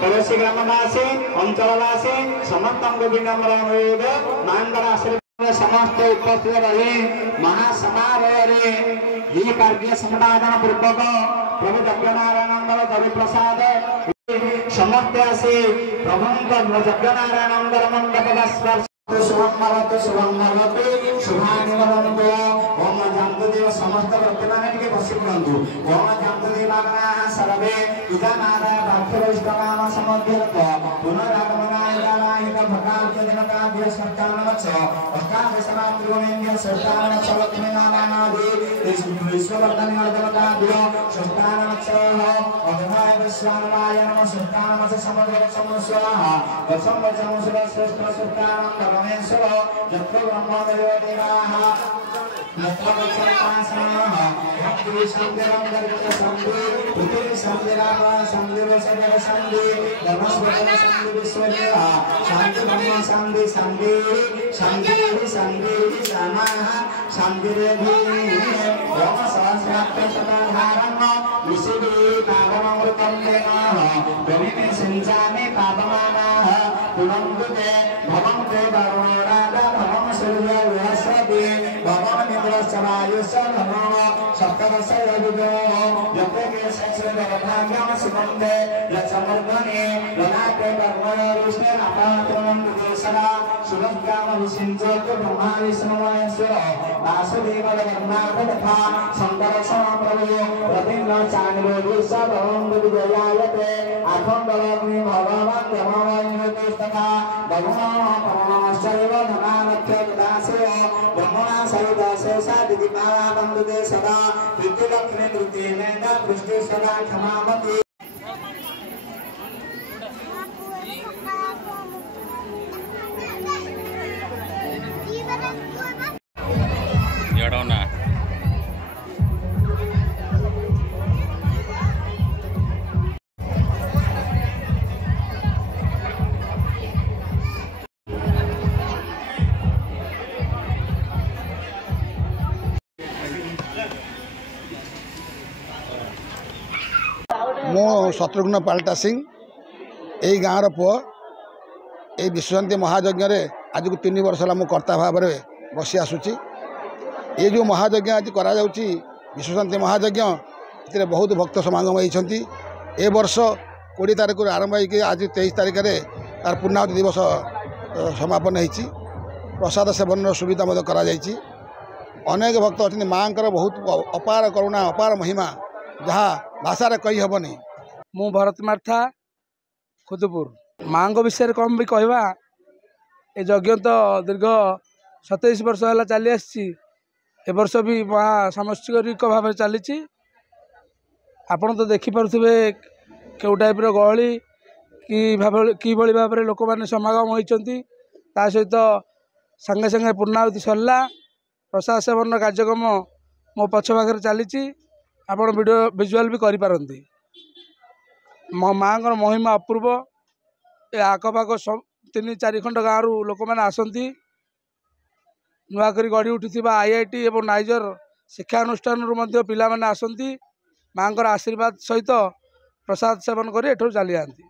पड़ोसी ग्रामवासी अंचलवासी समस्त विनम्र अनुरोध मांगर आशीर्वाद समस्त उपस्थित रही महासमारोह ये कार्य संपादन पूर्वक प्रभु यज्ञनारायण दवि प्रसाद समस्त आसी प्रभु यज्ञनारायण मंडप ओम जामदेव समस्त भक्त मैंने बसी पड़ू ओम जामदेव सर्वे इदानादाय भक्तवैष्णवाम समध्यर्थ पुनरागमनाय भक्तार्थ जनकाभ्य सत्तानवच अष्टादशरात्रिगुणेभ्य सत्तानवच लक्ष्मीनारायणादि विश्ववर्धन जनकाभ्य सत्तानवच अभय विश्वानवाय नमः सत्तानवच समग्र समस्वाहा दशम वचन श्रेष्ठ सत्तानम परमेश्वर यत्र ब्रह्मदेव देवाः यत्र वचनपासनाः भक्ति संदेरं दर्पण संदे पृथ्वी संदेराप संदेव सदर संदे धर्मस्वतन संदे विश्वदेवा शांति ब्रह्म संदे संदे संदे संदे समाः संदेरेधि ओम सहस्राक्ष शतधारं विशुद्धि पावनामृतं देवाः गविने सिंचामि पापमानाः पुनन्दुते भवन्ते वरुणराजा भवन् सूर्य बृहस्पति भवन् इंद्रश्चवायुश्च भवन् सप्तदशयजुगो यते के सक्षरभाग्यं सुमन्ते यचमर्धने ललाटे कर्मयोरुष्णे अपात्रमं प्रदेशना सुरज्ञाम विसिञ्चोतु ब्रह्मा विष्णु महेश्वर वासुदेव वर्णाथ तथा संकर्षण प्रभु प्रतिग्न चांद्रो विश्व भवन् विजयायते अखण्डलग्नि भगवान् धर्मवायुतस्तथा भगवान् परमाश्चर्य धनानख्य दासे ब्रह्मणा सहित शेषा दिदिपाला बंधुते सदा तृतीयलक्ष्मी तृतीयेन पृष्ठे सदा क्षमामति यडौना मो शत्रुघ्न पाल्टा सिंह यही गाँव पुओ ये विश्वशांति महायज्ञ आज को 3 वर्ष है कर्ता भाव में बसी आसूची ये जो महायज्ञ आज करा विश्वशांति महायज्ञ ए बहुत भक्त समागम होती ए वर्ष 20 तारीख आरंभ हो आज 23 तारीख में तार पूर्णाहुति दिवस समापन होती प्रसाद सेवन सुविधा करा अनेक भक्त अच्छे माँ बहुत अपार करुणा अपार महिमा जहाँ भाषा कही हेनी मु भरत मार्था खुदपुर माँ विषय कम भी कहवा ए यज्ञ तो दीर्घ 27 वर्ष है चली आसी ए वर्ष भी माँ सामूहिक भाव चली आपण तो देखिपे क्यों टाइप गहली कि भाव में लोक मैंने समागम होती सहित संगे संगे पूर्णाहुति सरला प्रसाद सेवन कार्यक्रम मो पक्ष भाग चली आपण वीडियो विजुआल भी करिपारंती माँ महिमा अपूर्व ए आखपाख 3-4 खंड गाँव लोक मैंने आसती नुआक गढ़ी उठी IIT और नाइजर शिक्षानुष्ठान पाने आसती ମାଙ୍କର ଆଶୀର୍ବାଦ ସହିତ ପ୍ରସାଦ ସେବନ କରି ଏଠୁ ଚାଲି ଯାଆନ୍ତି।